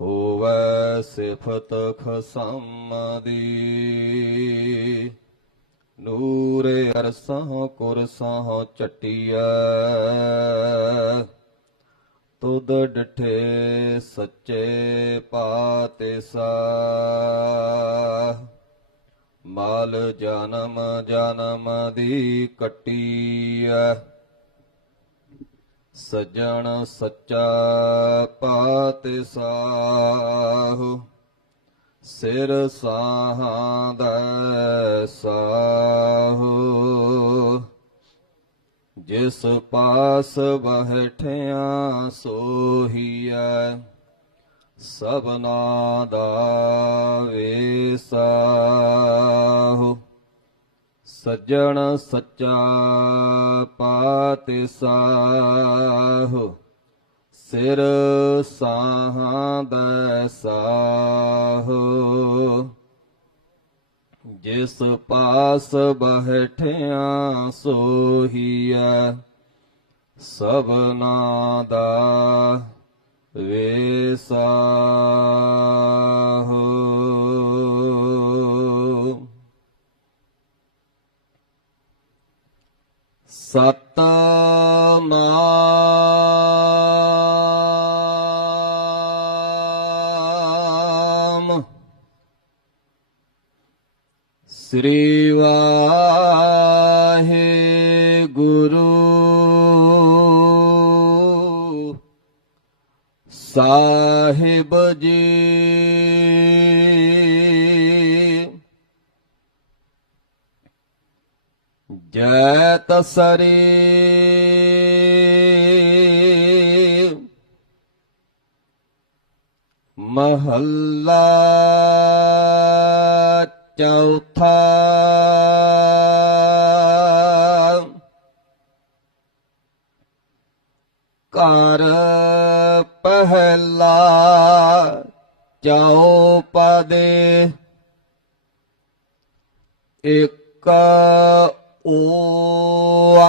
ਹੋਵੈ ਸਿਫਤ ਖਸਮ ਦੀ ਨੂਰੇ ਅਰਸਾਂ ਕੁਰਸਾਂ ਚਟਿਐ। ਤੁਧ ਡਠੇ ਸੱਚੇ ਪਾਤੇ ਸਾ ਮਾਲ ਜਨਮ ਜਨਮ ਦੀ ਕਟੀਐ। ਸਜਣ ਸੱਚਾ ਪਾ ਪਾਤਿ ਸਾਹੁ, ਸਿਰ ਸਾਹਾਂ ਦਾ ਸਾਹੁ। ਜਿਸ ਪਾਸ ਬਹਿਠਿਆ ਸੋਹੀਐ, ਸਭਨਾ ਦਾ ਵੇਸਾਹੁ ਸੱਜਣ ਸੱਚਾ ਪਾਤਿ ਸਾਹੁ। ਸਿਰ ਸਾਹਾਂ ਦਾ ਸਾਹੁ। ਜਿਸ ਪਾਸ ਬਹਿਠਿਆ ਸੋਹੀਐ ਸਭਨਾ ਦਾ ਵੇਸਾਹੁ ਸਤਨਾਮ ਸ੍ਰੀ ਵਾਹਿਗੁਰੂ ਸਾਹਿਬ ਜੀ ਜੈ ਤਸਰੀ ਮਹੱਲਾ ਚੌਥਾ ਕਰ ਪਹਿਲਾ ਚੌਪਦੇ ਇਕ ਓੰਕਾਰ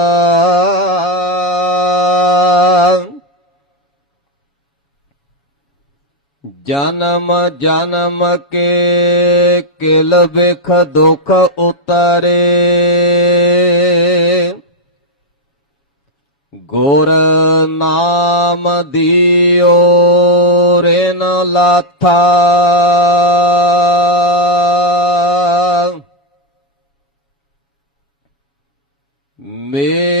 ਜਨਮ ਜਨਮ ਕੇ ਕਿਲ ਵਿਖ ਦੁਖ ਉਤਰੇ। ਗੁਰ ਨਾਮ ਦਿਓ ਰੇਨ ਲਾਥਾ। ਮੇਰਾ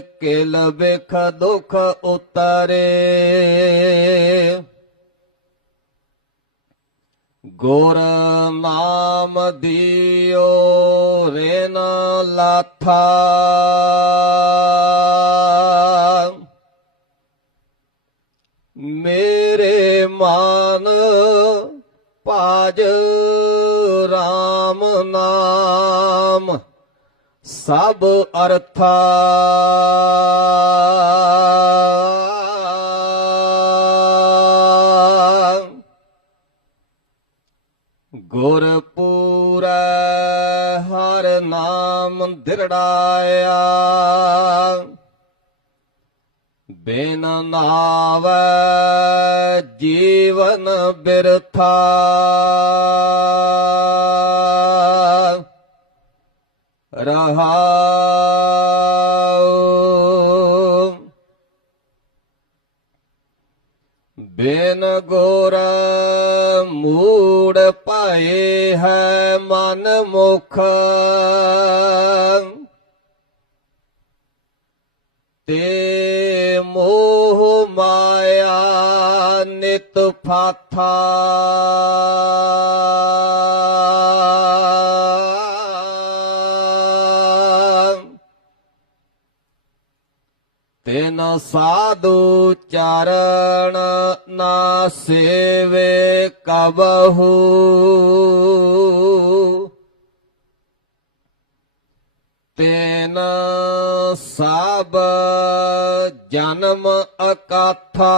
ਕਿਲ ਵਿਖ ਦੁਖ ਉਤਰੇ। ਗੁਰ ਨਾਮ ਦਿਓ ਰੇਨ ਲਾਥਾ। ਮੇਰੇ ਮਾਨ ਪਾਜ ਰਾਮ ਨਾਮ। ਸਭ ਅਰਥਾ। ਗੁਰ ਹਰ ਨਾਮ ਦਿਰੜਾਇਆ। ਬਿਨ ਜੀਵਨ ਬਿਰਥਾ। ਰਹਾਉ। ਬਿਨ ਗੁਰ ਮੂੜ ਪਾਏ ਹੈ ਮਨ ਮੁਖ। ਤੇ ਮੋਹ ਮਾਇਆ ਨਿਤ ਫਾਥਾ। ਸਾਧੂ ਚਰਨ ਨਾ ਸੇਵੇ ਕਬਹੂ। ਤੈਨ ਸਭ ਜਨਮ ਅਕਾਥਾ।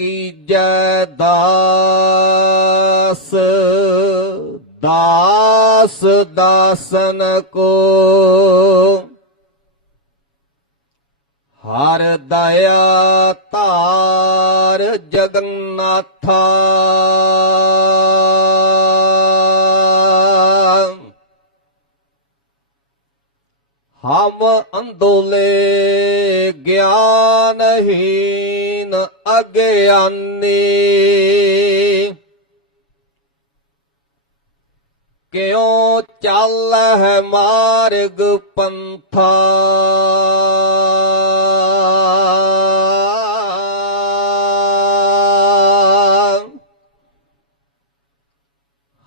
ਕੀਜੈ ਦਾਸ? ਦਾਸ ਦਾਸਨ ਕੋ। ਹਰ ਦਇਆ ਧਾਰ ਜਗਨਨਾਥਾ। ਹਮ ਅੰਦੋਲੇ ਗਿਆਨਹੀਨ ਅਗਿਆਨੀ ਕਿਉ ਚੱਲ ਹੈ ਮਾਰਗ ਪੰਥਾ?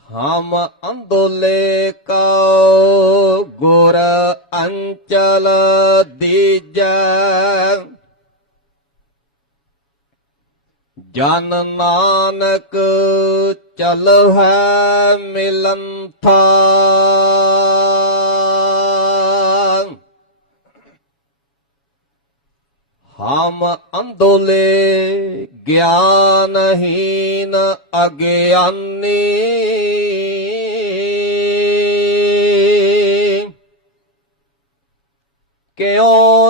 ਹਮ ਅੰਦੋਲੇ ਕਉ ਗੁਰ ਅੰਚਲ। ਜਨ ਨਾਨਕ ਚਲ ਹੈ ਮਿਲੰਥਾ ਹਮ ਅੰਦੋਲੇ ਗਿਆਨਹੀਨ ਅਗਿਆਨੀ। ਕਿਉ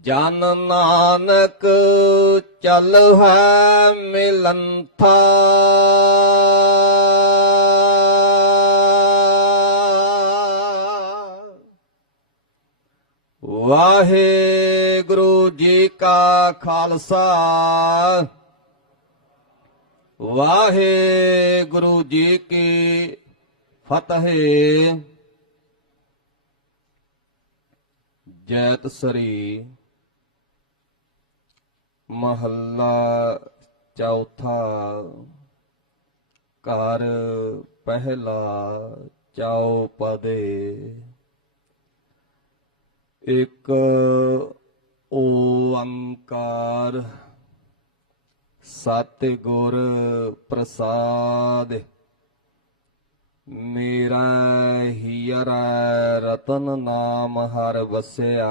ਜਨ ਨਾਨਕ ਚਲ ਹੈ ਮਿਲੰਥਾ ਵਾਹਿਗੁਰੂ ਜੀ ਕਾ ਖਾਲਸਾ। ਵਾਹਿਗੁਰੂ ਜੀ ਕੀ ਫਤਿਹ। ਜੈਤ ਸਰੀ ਮਹੱਲਾ ਚੌਥਾ ਘਰ ਪਹਿਲਾ ਚੌਪਦੇ। ਇੱਕ ਓੰਕਾਰ ਸਤਿਗੁਰ ਪ੍ਰਸਾਦ, ਮੇਰਾ ਹੀਰ ਰਤਨ ਨਾਮ ਹਰ ਵਸਿਆ।